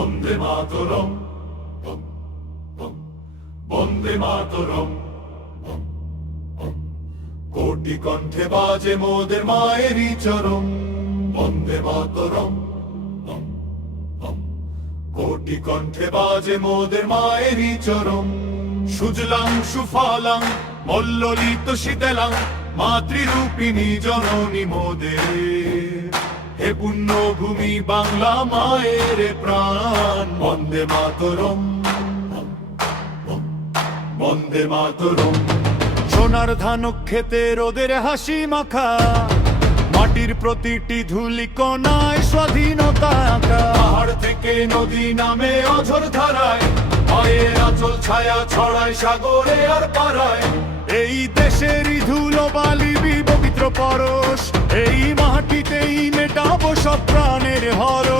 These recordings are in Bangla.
বন্দে মাতরম, বন্দে মাতরম। কোটি কণ্ঠে বাজে মোদের মায়েরই চরম, বন্দে মাতরম। কোটি কণ্ঠে বাজে মোদের মায়েরই চরম। সুজলাং সুফলাং মল্ললিত শীতলাং মাতৃরূপিণী জননী মোদের। হে পুণ্যভূমি বাংলা মায়ের প্রাণ, বন্দে মাতরম, বন্দে মাতরম। সোনার ধান খেতে রোদের হাসি মাখা, মাটির প্রতিটি ধুলি কণায় স্বাধীনতা আঁকা। পাহাড় থেকে নদী নামে অঝোর ধারায়, মায়ের আঁচল ছায়া ছড়ায় সাগরে আর পাড়ায়। এই দেশেরই ধুলো বালি পবিত্র পরশ, এই মাটিতেই মেটাবো সব প্রাণের হরষ।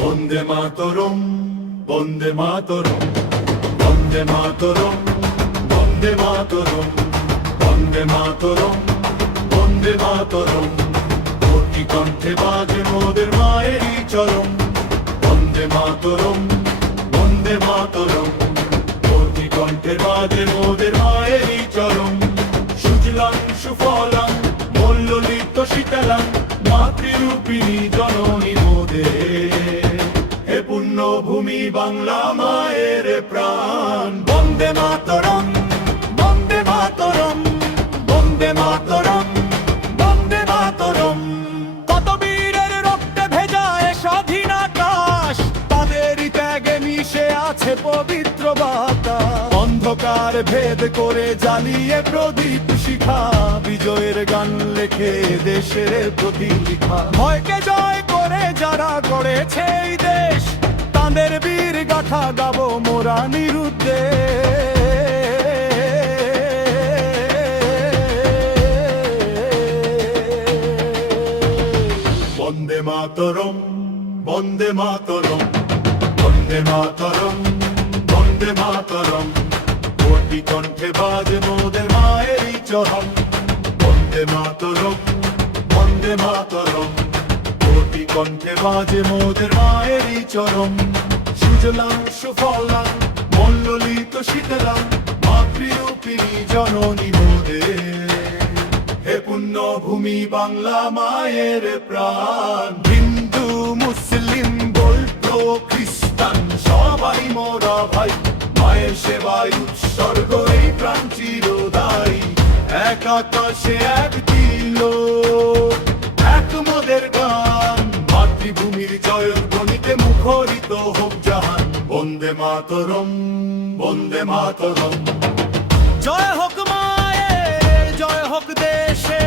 বন্দে মাতরম, বন্দে মাতরম, বন্দে মাতরম, বন্দে মাতরম, বন্দে মাতরম, বন্দে মাতরম। কোটি কণ্ঠে বাজে মোদের মায়েরই চরম, বন্দে মাতরম, বন্দে মাতরম। কোটি কণ্ঠে বাজে মোদের মায়েরই চরম। সুজলাং সুফলাং মল্ললিত শীতলাং মাতৃরূপিণী জননী মোদের। হে পুণ্যভূমি বাংলা মায়ের প্রাণ, বন্দে মাতরম, বন্দে মাতরম, বন্দে মাতরম, বন্দে মাতরম। কত বীরের রক্তে ভেজা এ স্বাধীন আকাশ, তাদেরই ত্যাগে মিশে আছে পবিত্র বাতাস। অন্ধকার ভেদ করে জ্বালিয়ে প্রদীপ শিখা, বিজয়ের গান লেখে দেশের প্রতি লিখা। ভয়কে জয় করে যারা গড়েছে এই দেশ, তাদের বীর গাথা গাবো মোরা নিরুদ্দেশ। বন্দে মাতরম, বন্দে মাতরম, বন্দে মাতরম, বন্দে মাতরম। কোটি কণ্ঠে বাজে মোদের মায়েরই চরম, বন্দে মাতরম, বন্দে মাতরম। কোটি কণ্ঠে বাজে মোদের মায়েরই চরম। সুজলাং সুফলাং মল্ললিত শীতলাং মাতৃরূপিণী জননী মোদের। হে পুণ্যভূমি বাংলা মায়ের প্রাণ। হিন্দু মুসলিম বৌদ্ধ খ্রিস্টান সবাই মোরা ভাই, মায়ের সেবায় উৎসর্গ এই প্রাণ চিরদায়ী। এক আকাশে এক তিলক, এক মোদের গান, মাতৃভূমির জয়ধ্বনিতে মুখরিত হোক জাহান। বন্দে মাতরম, বন্দে মাতরম। জয় হোক মায়ের, জয় হোক দেশে,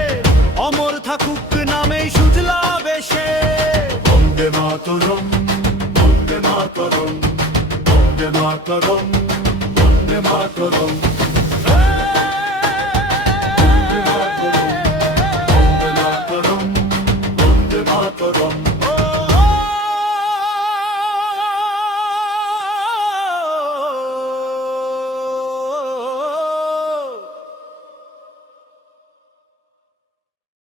অমর থাকুক নামে সুজলা বেশে। বন্দে মাতরম, বন্দে মাতরম, বন্দে মাতরম, বন্দে মাতরম।